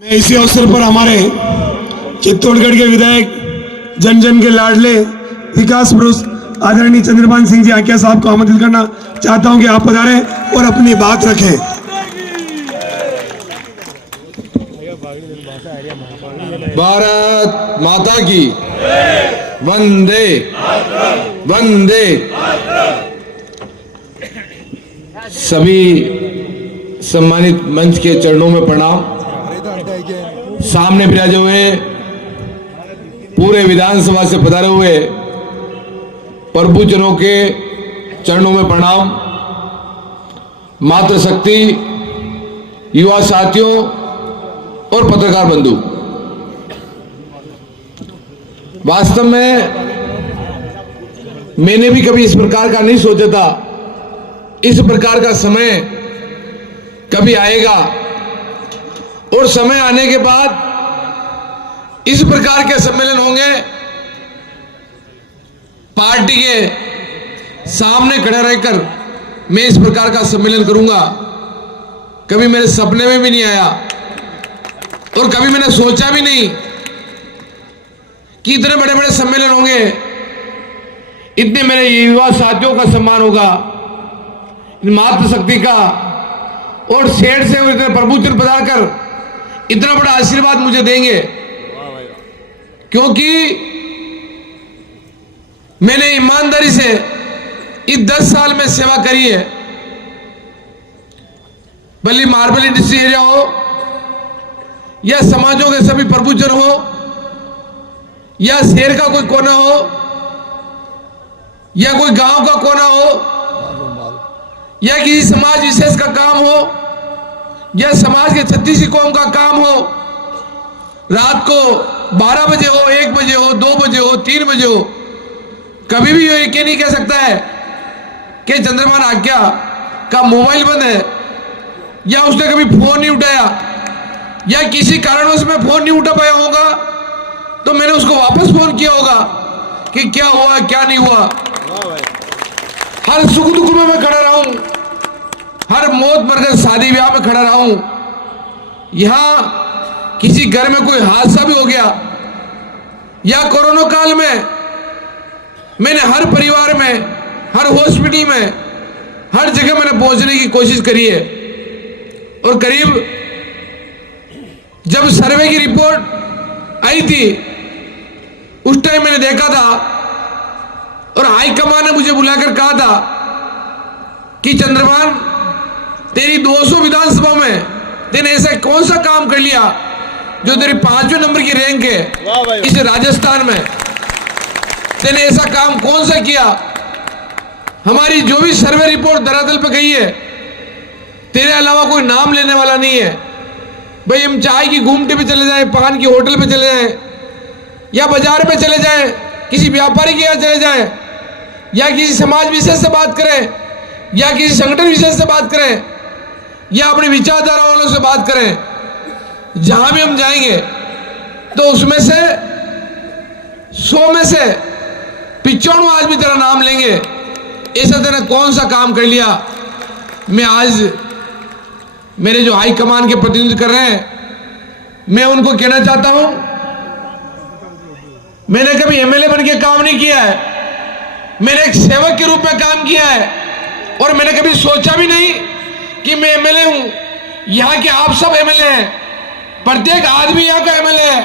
मैं इसी अवसर पर हमारे चित्तौड़गढ़ के विधायक जन जन के लाडले विकास पुरुष आदरणीय चंद्रभान सिंह जी आकिया साहब को आमंत्रित करना चाहता हूं कि आप पधारें और अपनी बात रखें। भारत माता की वंदे वंदे। सभी सम्मानित मंच के चरणों में प्रणाम। सामने विराजे हुए पूरे विधानसभा से पधारे हुए प्रभुजनों के चरणों में प्रणाम। मातृशक्ति, युवा साथियों और पत्रकार बंधु, वास्तव में मैंने भी कभी इस प्रकार का नहीं सोचा था। इस प्रकार का समय कभी आएगा और समय आने के बाद इस प्रकार के सम्मेलन होंगे। पार्टी के सामने खड़ा रहकर मैं इस प्रकार का सम्मेलन करूंगा, कभी मेरे सपने में भी नहीं आया और कभी मैंने सोचा भी नहीं कि इतने बड़े बड़े सम्मेलन होंगे, इतने मेरे युवा साथियों का सम्मान होगा, मातृशक्ति का और सेठ से इतने प्रभुजन पधार कर इतना बड़ा आशीर्वाद मुझे देंगे, क्योंकि मैंने ईमानदारी से इस 10 साल में सेवा करी है। भले मार्बल इंडस्ट्री एरिया हो या समाजों के सभी प्रभुजन हो या शहर का कोई कोना हो या कोई गांव का कोना हो या किसी समाज विशेष का काम हो या समाज के 36 कौम का काम हो, रात को 12 बजे हो, 1 बजे हो, 2 बजे हो, 3 बजे हो, कभी भी ये नहीं कह सकता है कि चंद्रभान आकिया का मोबाइल बंद है या उसने कभी फोन नहीं उठाया या किसी कारणवश मैं फोन नहीं उठा पाया होगा तो मैंने उसको वापस फोन किया होगा कि क्या हुआ क्या नहीं हुआ। हर सुख दुख में मैं खड़ा रहा हूं, हर मौत मरकर शादी ब्याह में खड़ा रहा हूं। यहां किसी घर में कोई हादसा भी हो गया या कोरोना काल में मैंने हर परिवार में, हर हॉस्पिटल में, हर जगह मैंने पहुंचने की कोशिश करी है। और करीब जब सर्वे की रिपोर्ट आई थी उस टाइम मैंने देखा था और हाईकमान ने मुझे बुलाकर कहा था कि चंद्रभान, तेरी 200 विधानसभा में तेने ऐसा कौन सा काम कर लिया जो तेरी 5वें नंबर की रैंक है इस राजस्थान में, तेने ऐसा काम कौन सा किया। हमारी जो भी सर्वे रिपोर्ट धरातल पे गई है, तेरे अलावा कोई नाम लेने वाला नहीं है। भाई हम चाय की घूमटे पे चले जाएं, पान की होटल पे चले जाएं या बाजार पे चले जाएं, किसी व्यापारी के यहाँ चले जाएं या किसी समाज विशेष से बात करें या किसी संगठन विशेष से बात करें या अपनी विचारधारा वालों से बात करें, जहां भी हम जाएंगे तो उसमें से 100 में से 95 आदमी तेरा नाम लेंगे। ऐसा तेरा कौन सा काम कर लिया। मैं आज मेरे जो हाई कमान के प्रतिनिधित्व कर रहे हैं, मैं उनको कहना चाहता हूं, मैंने कभी एमएलए बन के काम नहीं किया है, मैंने एक सेवक के रूप में काम किया है और मैंने कभी सोचा भी नहीं कि मैं एमएलए हूं। यहां के आप सब एमएलए हैं, प्रत्येक आदमी यहां का एमएलए है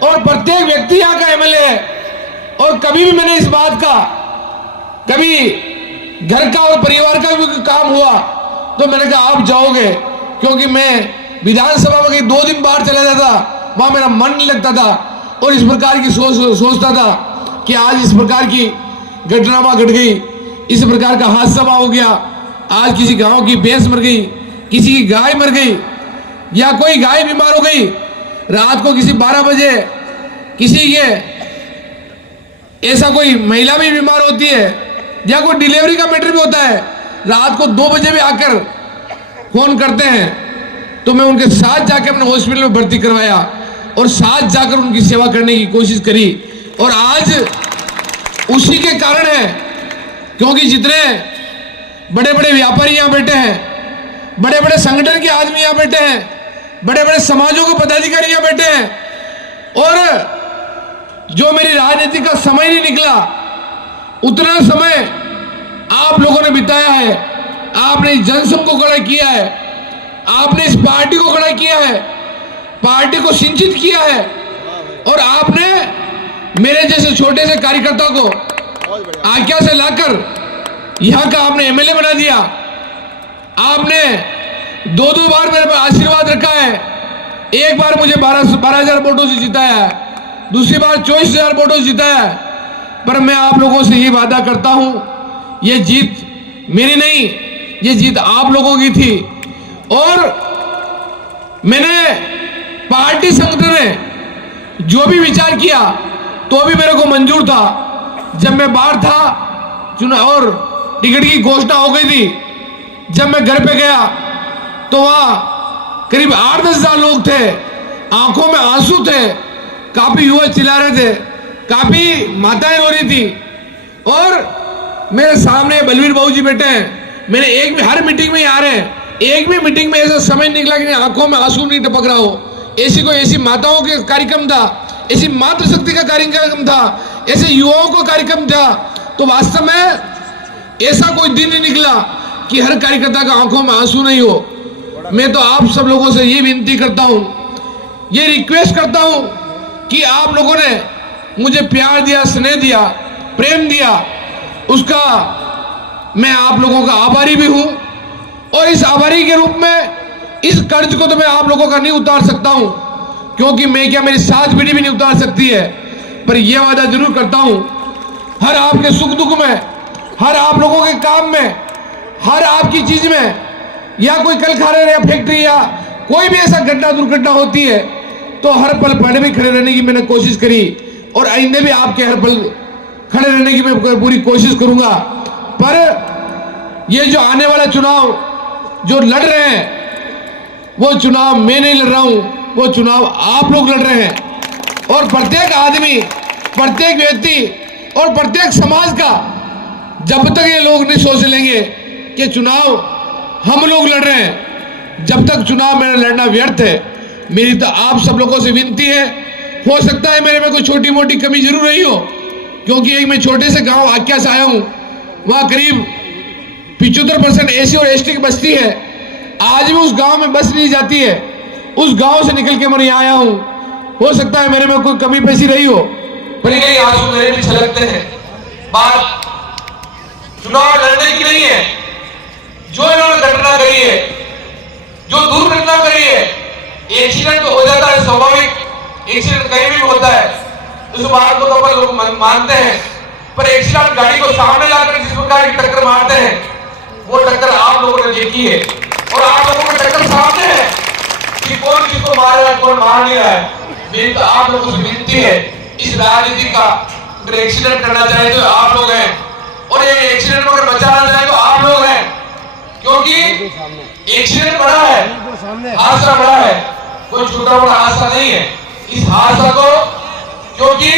और प्रत्येक व्यक्ति यहां का एमएलए है। और कभी भी मैंने इस बात का, कभी घर का और परिवार का भी काम हुआ तो मैंने कहा आप जाओगे, क्योंकि मैं विधानसभा में कहीं 2 दिन बाहर चला जाता, वहां मेरा मन नहीं लगता था और इस प्रकार की सोचता था कि आज इस प्रकार की घटना वहां घट गई, इस प्रकार का हादसा हो गया, आज किसी गांव की भैंस मर गई, किसी की गाय मर गई या कोई गाय बीमार हो गई, रात को किसी 12 बजे किसी के ऐसा कोई महिला भी बीमार होती है या कोई डिलीवरी का मैटर भी होता है, रात को 2 बजे भी आकर फोन करते हैं, तो मैं उनके साथ जाकर अपने हॉस्पिटल में भर्ती करवाया और साथ जाकर उनकी सेवा करने की कोशिश करी। और आज उसी के कारण है, क्योंकि जितने बड़े बड़े व्यापारी यहां बैठे हैं, बड़े बड़े संगठन के आदमी यहां बैठे हैं, बड़े बड़े समाजों के पदाधिकारी यहाँ बैठे हैं, और जो मेरी राजनीति का समय नहीं निकला उतना समय आप लोगों ने बिताया है। आपने इस जनसंघ को खड़ा किया है, आपने इस पार्टी को खड़ा किया है, पार्टी को सिंचित किया है, और आपने मेरे जैसे छोटे से कार्यकर्ता को आज्ञा से लाकर यहाँ का आपने एमएलए बना दिया। आपने दो बार मेरे पर आशीर्वाद रखा है। एक बार मुझे 12,000 वोटों से जिताया है, दूसरी बार 24,000 वोटों से जिताया है। पर मैं आप लोगों से ये वादा करता हूं, ये जीत मेरी नहीं, ये जीत आप लोगों की थी। और मैंने पार्टी संगठन ने जो भी विचार किया तो भी मेरे को मंजूर था। जब मैं बाहर था चुनाव और टिकट की घोषणा हो गई थी, जब मैं घर पे गया तो वहां करीब 8-10 हजार लोग थे, आंखों में आंसू थे, काफी युवा चिल्ला रहे थे, काफी माताएं रो रही थी, और मेरे सामने बलवीर बाबू जी बैठे हैं। मैंने एक भी, हर मीटिंग में आ रहे हैं, एक भी मीटिंग में ऐसा समय निकला कि आंखों में आंसू नहीं टपक रहा हो। ऐसी माताओं के कार्यक्रम था, ऐसी मातृशक्ति का कार्यक्रम था, ऐसे युवाओं का कार्यक्रम था। तो वास्तव में ऐसा कोई दिन नहीं निकला कि हर कार्यकर्ता का आंखों में आंसू नहीं हो। मैं तो आप सब लोगों से ये विनती करता हूं, ये रिक्वेस्ट करता हूं कि आप लोगों ने मुझे प्यार दिया, स्नेह दिया, प्रेम दिया, उसका मैं आप लोगों का आभारी भी हूं। और इस आभारी के रूप में इस कर्ज को तो मैं आप लोगों का नहीं उतार सकता हूं, क्योंकि मैं क्या, मेरी 7 पीढ़ी भी नहीं उतार सकती है। पर यह वादा जरूर करता हूं, हर आपके सुख दुख में, हर आप लोगों के काम में, हर आपकी चीज में, या कोई कल खा या फैक्ट्री या कोई भी ऐसा घटना दुर्घटना होती है तो हर पल पहले भी खड़े रहने की मैंने कोशिश करी, और आइंदे भी आपके हर पल खड़े रहने की मैं पूरी कोशिश करूंगा। पर ये जो आने वाला चुनाव जो लड़ रहे हैं, वो चुनाव मैं नहीं लड़ रहा हूं, वो चुनाव आप लोग लड़ रहे हैं। और प्रत्येक आदमी, प्रत्येक व्यक्ति और प्रत्येक समाज का, जब तक ये लोग नहीं सोच लेंगे कि चुनाव हम लोग लड़ रहे हैं, जब तक चुनाव मेरा लड़ना व्यर्थ है। मेरी तो आप सब लोगों से विनती है, हो सकता है मेरे में कोई छोटी मोटी कमी जरूर रही हो, क्योंकि एक मैं छोटे से गांव आक्या से आया हूं, वहां करीब 75% एसी और एसटी की बस्ती है। आज भी उस गांव में बस नहीं जाती है, उस गांव से निकल के मैं यहाँ आया हूं। हो सकता है मेरे में कोई कमी पेशी रही हो, पर ये आंसू मेरे भी छलकते हैं। बात चुनाव लड़ने की नहीं है। जो इन्होंने घटना करी है, जो दुर्घटना करी है, एक्सीडेंट तो हो जाता है, स्वाभाविक एक्सीडेंट कहीं भी होता है, उस बात को तो अपन लोग मानते हैं। पर एक्सीडेंट गाड़ी को सामने लाकर जिस प्रकार की टक्कर मारते हैं, वो टक्कर आप लोगों ने देखी है, और आप लोगों को टक्कर सामने है कि कौन किसको मार रहा है, कौन मार नहीं रहा है। मेरी तो आप लोगों से विनती है, इस राजनीति का अगर एक्सीडेंट करना चाहे तो आप लोग हैं, और ये एक्सीडेंट को अगर बचाना चाहे तो आप लोग हैं, क्योंकि एक्सीडेंट बड़ा है, हादसा बड़ा है, कोई छोटा बड़ा हादसा नहीं है। इस हादसा को, क्योंकि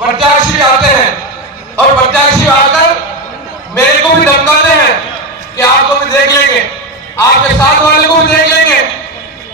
प्रत्याशी आते हैं और प्रत्याशी आकर मेरे को भी धमकाते हैं कि आपको भी देख लेंगे, आपके साथ वाले को भी देख लेंगे,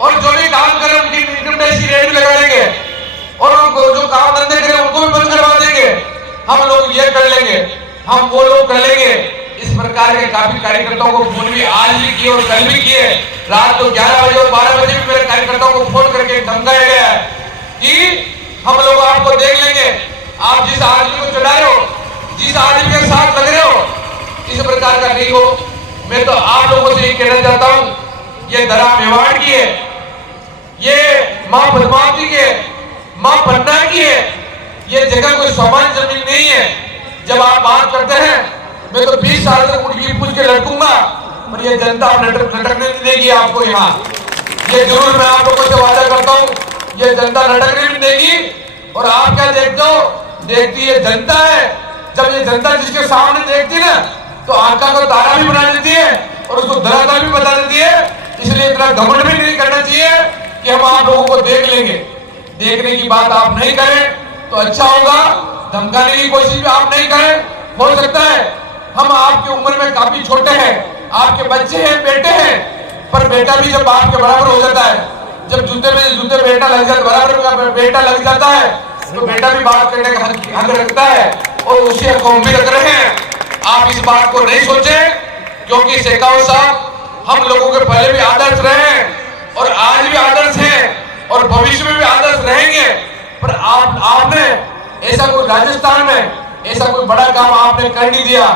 और जो भी काम करें उनकी इनकम टैक्स की रेट भी लगा देंगे, और उनको जो काम धंधे करें उनको भी बंद करवा देंगे। हम लोग ये कर लेंगे, हम वो लोग कर लेंगे। इस प्रकार के काफी कार्यकर्ताओं को फोन भी आज भी किए और कल भी किए। रात को 11 बजे और 12 बजे भी मेरे कार्यकर्ताओं को फोन करके धमकाया गया है कि हम लोग आपको देख लेंगे, आप जिस आदमी को चढ़ा रहे हो, जिस आदमी के साथ लग रहे हो, इस प्रकार का नहीं हो। मैं तो आप लोगों से ये कहना चाहता हूं, ये दरा मेवाड़ की है, ये मां पद्मावती की है, मां पन्ना की है, ये जगह कोई सामान्य जमीन नहीं है। जब आप बात करते हैं, मैं तो 20 साल तक उनकी पूछ के लड़कूंगा, पर ये जनता लटकने नहीं देगी आपको यहाँ। ये जरूर मैं आप लोगों से वादा करता हूँ, ये जनता लटकने नहीं देगी। और आप क्या देखते हो, देखती है जनता है। जब ये जनता जिसके सामने देखती है ना, तो आंखा को तारा भी बना देती है और उसको धरातल भी बता देती है। इसलिए इतना घमंड भी नहीं करना चाहिए कि हम आप लोगों को देख लेंगे। देखने की बात आप नहीं करें तो अच्छा होगा, धमकाने की कोशिश भी आप नहीं करें। हो सकता है हम आपकी उम्र में काफी छोटे हैं, आपके बच्चे हैं, बेटे हैं, पर बेटा भी जब बाप के बराबर हो जाता है जब जूते में जूते बेटा लग जाता, बराबर का बेटा लग जाता है, तो बेटा भी बात करने का हक रखता है और उसी हक को हम भी रख रहे हैं। आप इस बात को नहीं सोचे, क्योंकि शेखावत साहब हम लोगों के पहले भी आदर्श रहे हैं और आज भी आदर्श हैं और भविष्य में भी आदर्श रहेंगे। पर आपने ऐसा कोई राजस्थान में ऐसा कोई बड़ा काम आपने कर नहीं दिया।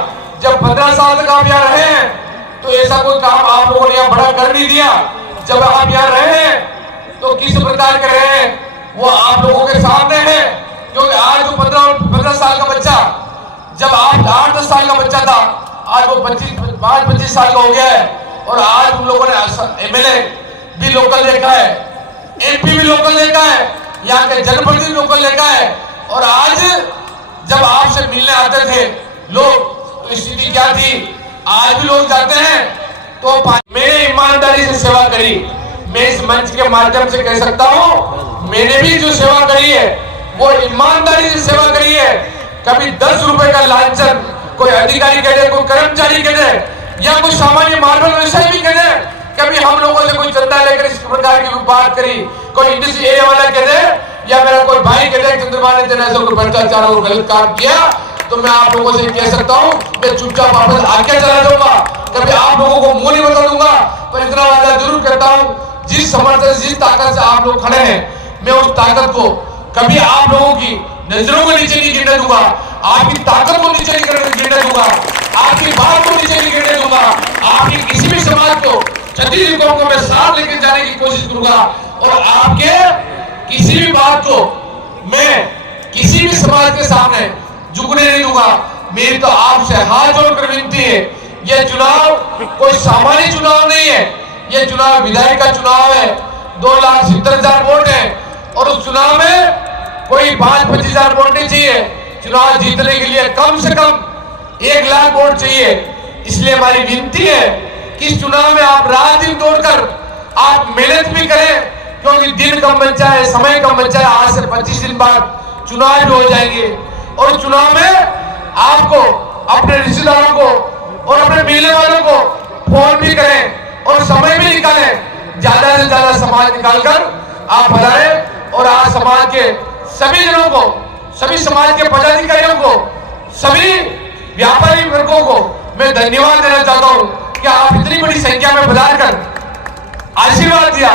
जब 15 साल तक आप यहाँ रहे हैं तो ऐसा कोई काम आप लोगों ने यहाँ बड़ा कर नहीं दिया। जब आप यहाँ रहे हैं तो किस प्रकार के रहे हैं वो आप लोगों के सामने है। क्योंकि आज जो 15 साल का बच्चा, जब आप 8-10 साल का बच्चा था, आज वो 25 साल का हो गया है। और आज उन लोगों ने एमएलए भी लोकल देखा है, एमपी भी लोकल देखा है, यहाँ के जनप्रतिनिधि लोकल देखा है। और आज जब आपसे मिलने आते थे लोग तो स्थिति क्या थी, आज भी लोग जाते हैं तो मैंने ईमानदारी से सेवा करी। मैं इस मंच के माध्यम से कह सकता हूँ, मैंने भी जो सेवा करी है वो ईमानदारी से सेवा करी है। कभी 10 रुपए का लांछन कोई अधिकारी कह दे, कोई कर्मचारी कह दे, या कोई सामान्य मार्बल व्यवसायी भी कह दे, कभी हम लोगों से कोई चंदा लेकर इस प्रकार की बात करी, कोई इंडस्ट्री एरिया वाला कह दे या मेरा कोई भाई कह दे चंद्रमान ने जैसे कोई भ्रष्टाचार और गलत काम किया, तो मैं आप लोगों से कह सकता हूँ मैं चुपचाप वापस आके चला जाऊंगा। कभी आप लोगों को मुंह नहीं बता दूंगा, पर इतना वादा जरूर करता हूँ, जिस समर्थन जिस ताकत से आप लोग खड़े हैं, मैं उस ताकत को कभी आप लोगों की नजरों को नीचे नहीं गिरने दूंगा, आपकी ताकत को नीचे नहीं गिरने दूंगा, आपकी बात को नीचे नहीं गिरने दूंगा। आपकी किसी भी समाज को, छत्तीसगढ़ को मैं साथ लेकर जाने की कोशिश करूंगा और आपके किसी भी बात को मैं किसी भी समाज के सामने झुकने नहीं दूंगा। मेरी तो आपसे हाथ जोड़कर विनती है, यह चुनाव कोई सामान्य चुनाव नहीं है, यह चुनाव विधायक का चुनाव है। 2,70,000 वोट है और उस चुनाव में कोई 5-25 हजार वोट नहीं चाहिए। चुनाव जीतने के लिए कम से कम 1 लाख वोट चाहिए। इसलिए हमारी विनती है कि इस चुनाव में आप रात दिन दौड़कर आप मेहनत भी करें, क्योंकि दिन कम बचा है, समय कम बचा है। आज से 25 दिन बाद चुनाव भी हो जाएंगे और चुनाव में आपको अपने रिश्तेदारों को और अपने मिलने वालों को फोन भी करें और समय भी निकालें, ज्यादा से ज्यादा समाज निकालकर आप पधारें। और आज समाज के सभी जनों को, सभी समाज के पदाधिकारियों को, सभी व्यापारी वर्गों को मैं धन्यवाद देना चाहता हूं कि आप इतनी बड़ी संख्या में पधार कर आशीर्वाद दिया,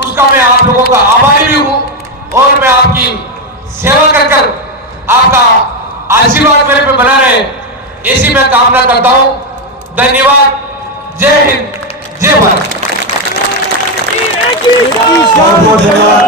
उसका मैं आप लोगों का आभारी भी हूं। और मैं आपकी सेवा कर आपका आशीर्वाद मेरे पे बना रहे, ऐसी मैं कामना करता हूं। धन्यवाद। जय हिंद, जय भारत। बहुत बहुत धन्यवाद।